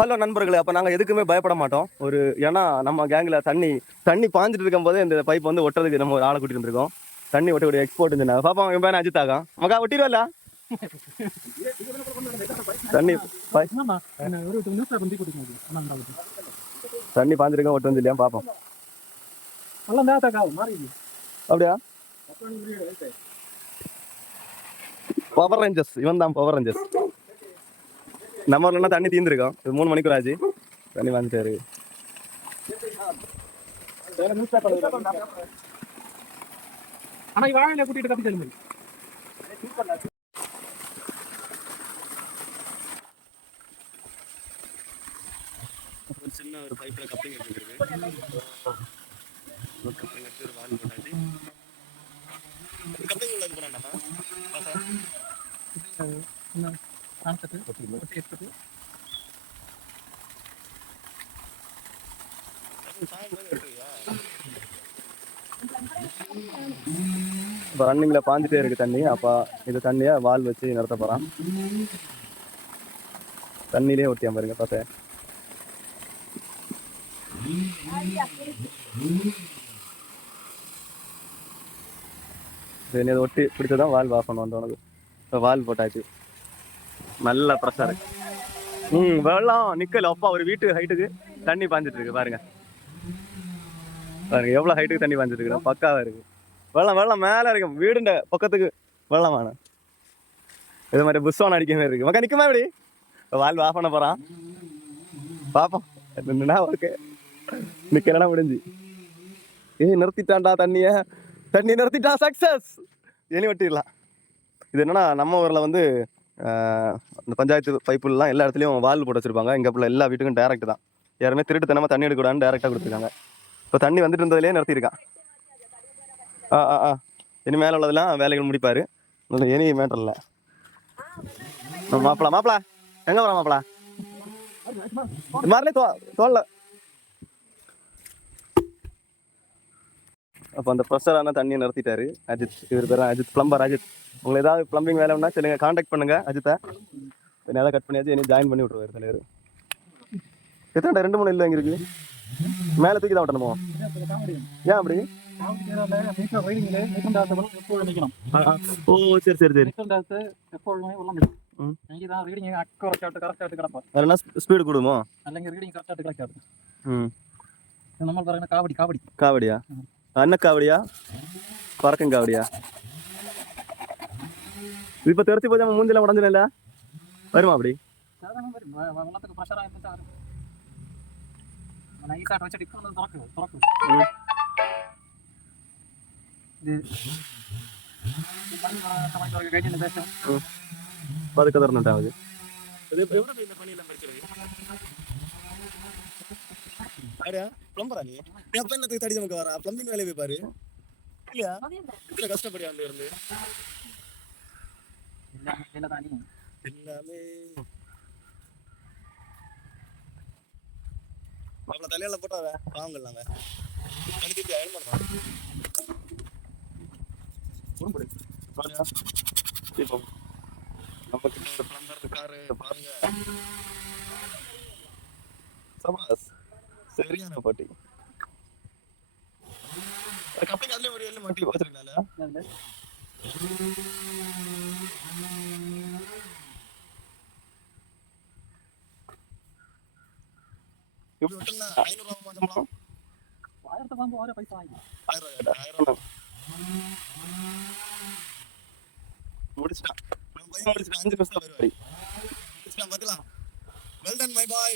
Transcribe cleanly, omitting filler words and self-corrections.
Hello நண்பர்களே, அப்போ நாங்கள் எதுக்குமே பயப்பட மாட்டோம். ஏன்னா நம்ம கேங்கில் தண்ணி பாஞ்சிட்டு இருக்கும் போதே இந்த பைப் வந்து ஒட்டுறதுக்கு நம்ம ஒரு ஆளை கூட்டிட்டு இருந்திருக்கோம். தண்ணி ஒட்டக்கூடிய எக்ஸ்போர்ட் இருந்தாங்க. பாப்பா என் பேர் அஜித் ஆகா மகா ஒட்டிடுவா தண்ணி தண்ணி பாஞ்சிருக்கோம் ஒட்டு வந்து இல்லையா பார்ப்போம். அப்படியா பவர் ரேஞ்சர்ஸ், இவன் தான் பவர் ரேஞ்சர்ஸ். நம்ம ஊர்ல தண்ணி தீர்ந்துருக்கோம். இது 3 மணிக்கு ஆச்சு, தண்ணி வந்துட்டாரு. சின்ன ஒரு பைப்ல கப்பிங் எடுத்துருக்கு. கப்பிங் எடுத்து ஒரு வால் போட்டாச்சு. கப்பிங் உள்ளது போறாண்டா இப்போ ரன்னிங்ல பாஞ்சிட்டே இருக்கு தண்ணி. அப்போ இது தண்ணியை வால் வச்சு நிறுத்த போறான். தண்ணியிலே ஒட்டியா பாருங்க பார்த்தேன். இதை ஒட்டி பிடிச்சதான் வால் ஆஃப் பண்ண வந்தோம். இப்போ வால் போட்டாச்சு. நல்ல ப்ரெஷர். வெள்ளம் நிக்கல. அப்பா ஒரு வீட்டு ஹைட்டுக்கு தண்ணி பாஞ்சிட்டு இருக்கு பாருங்க. பாருங்க எவ்வளோ ஹைட்டுக்கு தண்ணி பாஞ்சிட்டு இருக்கு. பக்காவா இருக்கு. வெள்ளம் மேலே இருக்கும். வீடுண்ட பக்கத்துக்கு வெள்ளம் வேணும். இது மாதிரி புஷ்வான் அடிக்க மாதிரி இருக்கு. மக்கா நிற்குமா இப்படி? வால் ஆஃப் பண்ண போறான். பாப்போம். ஓகே நிக்கலன்னா முடிஞ்சு. நிறுத்திட்டான்டா தண்ணி நிறுத்திட்டான். சக்சஸ். இனி வெட்டிடலாம். இது என்னன்னா நம்ம ஊரில் வந்து இந்த பஞ்சாயத்து பைப்புலாம் எல்லா இடத்துலையும் வால்வு போட்டு வச்சிருப்பாங்க. எங்கள் பிள்ளை எல்லா வீட்டுக்கும் டேரக்ட் தான். யாருமே திருட்டுத்தனமாக தண்ணி எடுக்கக்கூடாதுன்னு டேரெக்டாக கொடுத்துருக்காங்க. இப்போ தண்ணி வந்துட்டு இருந்ததுலேயே நிறுத்தியிருக்கான். இனி மேலே உள்ளதெல்லாம் வேலைகள் முடிப்பார். இனி மேட்டர் இல்லை. மாப்பிளா எங்கே வர மாப்பிளா? இது மாதிரிலே தோல்ல. அப்போ அந்த ப்ரெஷரான தண்ணியை நிறுத்திட்டாரு அஜித். இவர் பேர் அஜித், பிளம்பர் அஜித். உங்களுக்கு ஏதாவது பிளம்பிங் வேலை வேணா சொல்லுங்க, கான்டாக்ட் பண்ணுங்க அஜித்தை. ஏதாவது கட் பண்ணியாச்சு இனி ஜாயின் பண்ணி விட்ருவாரு தலைவர். எத்தனை 2-3 இல்லை இங்கே இருக்கு. மேலே தூக்கி தான் விட்டணுமோ? ஏன் அப்படி? ஓ சரி. ஸ்பீடு கூடுமோ? காவடியா? அன்னக்காவடியா பறக்கங்காவடியா? இப்ப தெரிச்சு போய் நம்ம மூஞ்சில உடஞ்சில வருமா அப்படி? பதுக்க தரணுட்டாவது. பிளம்பரா நீ? எப்ப என்னத்துக்கு தடி நமக்கு வரா? பிளம்பிங் வேலையை பாரு. இல்லையா இதுல கஷ்டப்படியா வந்து இருந்து எல்லாமே மாப்பிள தலையில போட்டாவ பாவங்க இல்லாம எனக்கு அயன் பண்ணுவான். நம்ம கிட்ட பிளம்பர் இருக்காரு பாருங்க. சபாஸ், சரியான பாட்டி. கப்பிங் அதுல ஒரு எல்லாம் மாட்டி வச்சிருக்கனால இப்படி விட்டா 500 ரூபாய் சம்பளம். 1000 ரூபாய் ஓரே பைசா வாங்கி 1000 முடிச்சிட்டான். 5 நிமிஷம் வருவாடி முடிச்சிட்டான். பார்க்கலாம். Well done my boy.